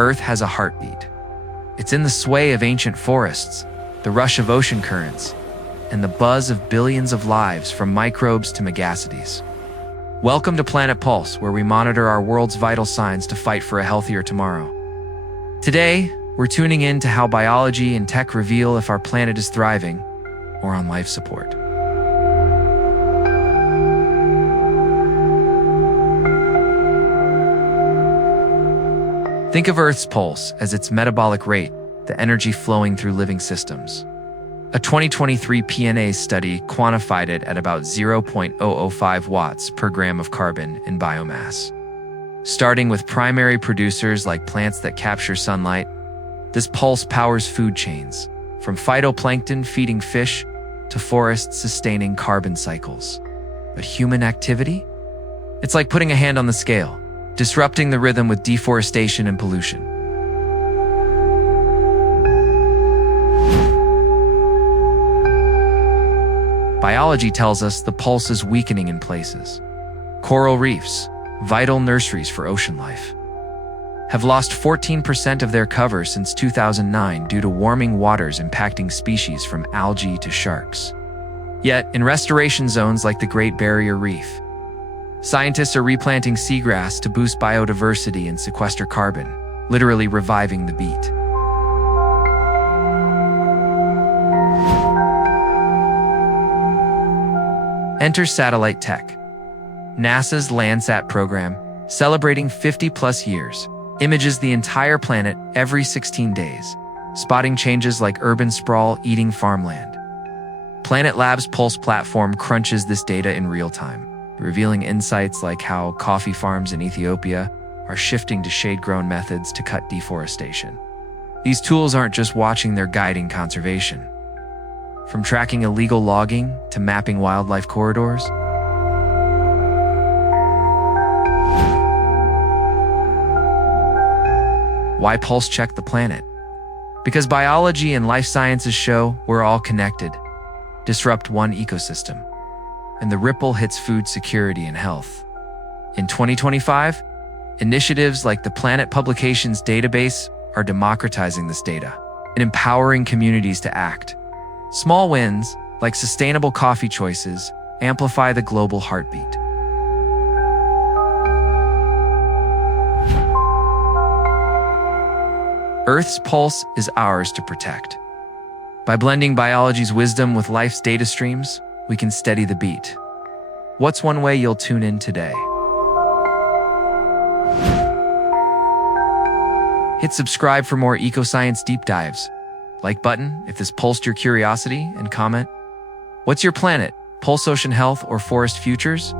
Earth has a heartbeat. It's in the sway of ancient forests, the rush of ocean currents, and the buzz of billions of lives from microbes to megacities. Welcome to Planet Pulse, where we monitor our world's vital signs to fight for a healthier tomorrow. Today, we're tuning in to how biology and tech reveal if our planet is thriving or on life support. Think of Earth's pulse as its metabolic rate, the energy flowing through living systems. A 2023 PNAS study quantified it at about 0.005 watts per gram of carbon in biomass. Starting with primary producers like plants that capture sunlight, this pulse powers food chains, from phytoplankton feeding fish to forests sustaining carbon cycles. But human activity? It's like putting a hand on the scale, disrupting the rhythm with deforestation and pollution. Biology tells us the pulse is weakening in places. Coral reefs, vital nurseries for ocean life, have lost 14% of their cover since 2009 due to warming waters impacting species from algae to sharks. Yet, in restoration zones like the Great Barrier Reef, scientists are replanting seagrass to boost biodiversity and sequester carbon, literally reviving the beat. Enter satellite tech. NASA's Landsat program, celebrating 50-plus years, images the entire planet every 16 days, spotting changes like urban sprawl eating farmland. Planet Labs' Pulse platform crunches this data in real time, revealing insights like how coffee farms in Ethiopia are shifting to shade-grown methods to cut deforestation. These tools aren't just watching, they're guiding conservation. From tracking illegal logging to mapping wildlife corridors. Why pulse check the planet? Because biology and life sciences show we're all connected. Disrupt one ecosystem, and the ripple hits food security and health. In 2025, initiatives like the Planet Publications database are democratizing this data and empowering communities to act. Small wins, like sustainable coffee choices, amplify the global heartbeat. Earth's pulse is ours to protect. By blending biology's wisdom with life's data streams, we can steady the beat. What's one way you'll tune in today? Hit subscribe for more eco-science deep dives. Like button if this pulsed your curiosity, and comment, what's your planet, pulse ocean health or forest futures?